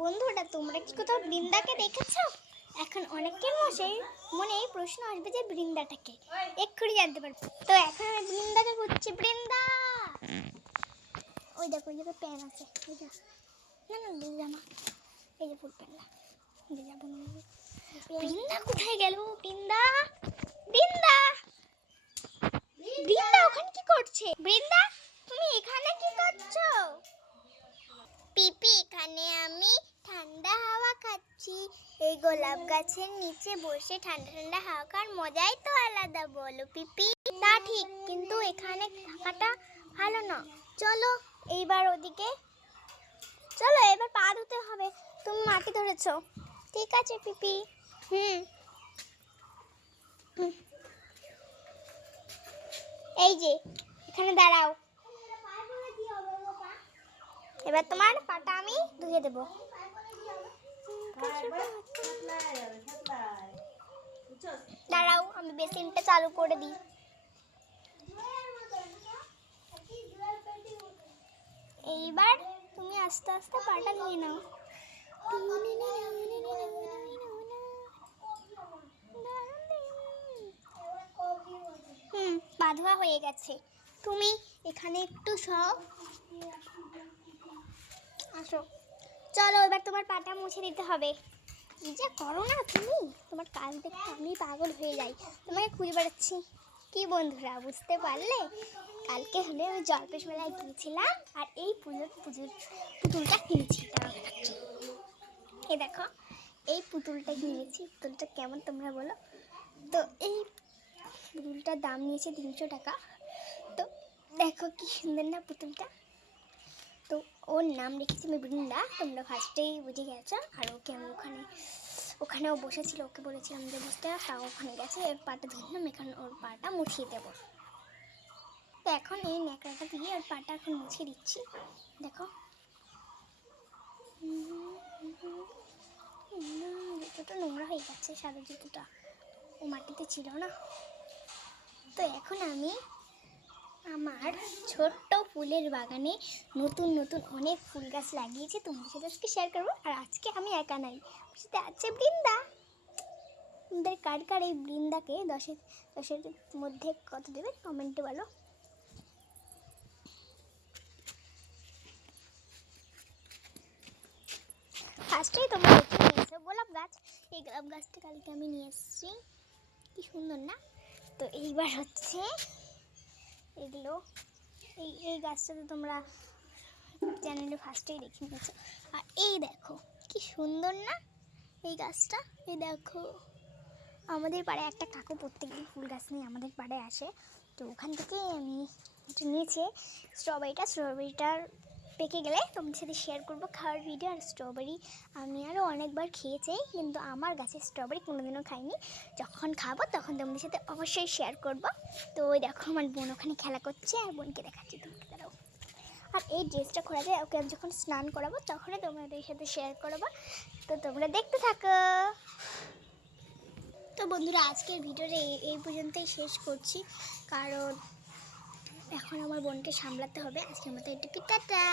বন্ধুরা, তোমরা কি কোথাও বৃন্দাকে দেখেছো? এখন অনেকের মনে প্রশ্ন আসবে যে বৃন্দাটাকে এক্ষুনি জানতে পারবে। তো এখন আমি বৃন্দাকে খুঁজছি। বৃন্দা, ওই দেখো, ওই জায়গায় প্যান আছে। না না, জামা, এই যে ফুল প্যানটা। বৃন্দা কোথায় গেল? বৃন্দা, বৃন্দা, বৃন্দা ওখানে কি করছে? বৃন্দা, তুমি এখানে কি করছো? পিপি, এখানে আমি ঠান্ডা হাওয়া খাচ্ছি। এই গোলাপ গাছের নিচে বসে ঠান্ডা ঠান্ডা হাওয়া খাওয়ার মজাই তো আলাদা, বলো পিপি? তা ঠিক, কিন্তু এখানে থাকাটা ভালো না। চলো এইবার ওদিকে চলো, এবার পা ধুতে হবে। তুমি মাটি ধরেছো। ঠিক আছে পিপি। এই যে এখানে দাঁড়াও, এবার তোমার পাটা আমি ধুয়ে দেবো। দাঁড়াও, আমি বেসিনটা চালু করে দিই। এইবার তুমি আস্তে আস্তে পাটা ধুয়ে নাও। পা ধোয়া হয়ে গেছে। তুমি এখানে একটু সব আসো। চলো এবার তোমার পাটা মুছে দিতে হবে। কি যা করো না তুমি, তোমার কাজ দেখে আমি পাগল হয়ে যাই। তোমাকে খুঁজে বেড়াচ্ছি। কি বন্ধুরা, বুঝতে পারলে? কালকে হলে আমি জলপেশ মেলায় গিয়েছিলাম আর এই পুতুলটা কিনেছি। এই দেখো, এই পুতুলটা কিনেছি। পুতুলটা কেমন তোমরা বলো তো? এই পুতুলটার দাম নিয়েছে 300 টাকা। তো দেখো কি সুন্দর না পুতুলটা। তো ওর নাম রেখেছি আমি বৃন্দা, তোমরা ফার্স্টেই বুঝে গেছো। আর ওকে আমি ওখানেও বসেছিল, ওকে বলেছিলাম যে বুঝতে, তাও ওখানে গেছে। এর পাটা ধরলাম, এখানে ওর পাটা মুছিয়ে দেবো। তো এখন এই ন্যাকড়াটা দিয়ে ওর পাটা এখন মুছিয়ে দিচ্ছি। দেখো, জুতোটা নোংরা হয়ে গেছে, সাদা জুতোটা, ও মাটিতে ছিল না। তো এখন আমি আমার ছোট্ট ফুলের বাগানে নতুন নতুন অনেক ফুল গাছ লাগিয়েছি, তোমাদের সাথে আজকে শেয়ার করবো। আর আজকে আমি একা নাই, সাথে আছে বৃন্দা। তোমাদের কার কার এই বৃন্দাকে 10-এর মধ্যে কত দেবে কমেন্টে বলো। ফার্স্টেই তোমরা দেখে নিয়েছো গোলাপ গাছ। এই গোলাপ গাছটা কালকে আমি নিয়ে এসেছি, কি সুন্দর না? তো এইবার হচ্ছে এগুলো, এই গাছটা তো তোমরা চ্যানেলে ফার্স্টেই দেখে নিয়েছো। আর এই দেখো কি সুন্দর না এই গাছটা। এই দেখো, আমাদের পাড়ায় একটা কাকু প্রত্যেকদিন ফুল গাছ নিয়ে আমাদের পাড়ায় আসে। তো ওখান থেকে আমি এটা নিয়েছি স্ট্রবেরিটার পেকে গেলে তোমাদের সাথে শেয়ার করবো খাওয়ার ভিডিও। আর স্ট্রবেরি আমি আরও অনেকবার খেয়েছি, কিন্তু আমার গাছের স্ট্রবেরি কোনোদিনও খাইনি। যখন খাবো তখন তোমাদের সাথে অবশ্যই শেয়ার করবো। তো ওই দেখো, আমার বোন ওখানে খেলা করছে, আর বোনকে দেখাচ্ছি, তোমাকে দাঁড়াও। আর এই ড্রেসটা খোলা যায়, ওকে আমি যখন স্নান করাবো তখনই তোমাদের সাথে শেয়ার করবো। তো তোমরা দেখতে থাকো। তো বন্ধুরা, আজকের ভিডিওটা এই পর্যন্তই শেষ করছি, কারণ এখন আমার বোনকে সামলাতে হবে। আজকের মতো এটুকু, টাটা।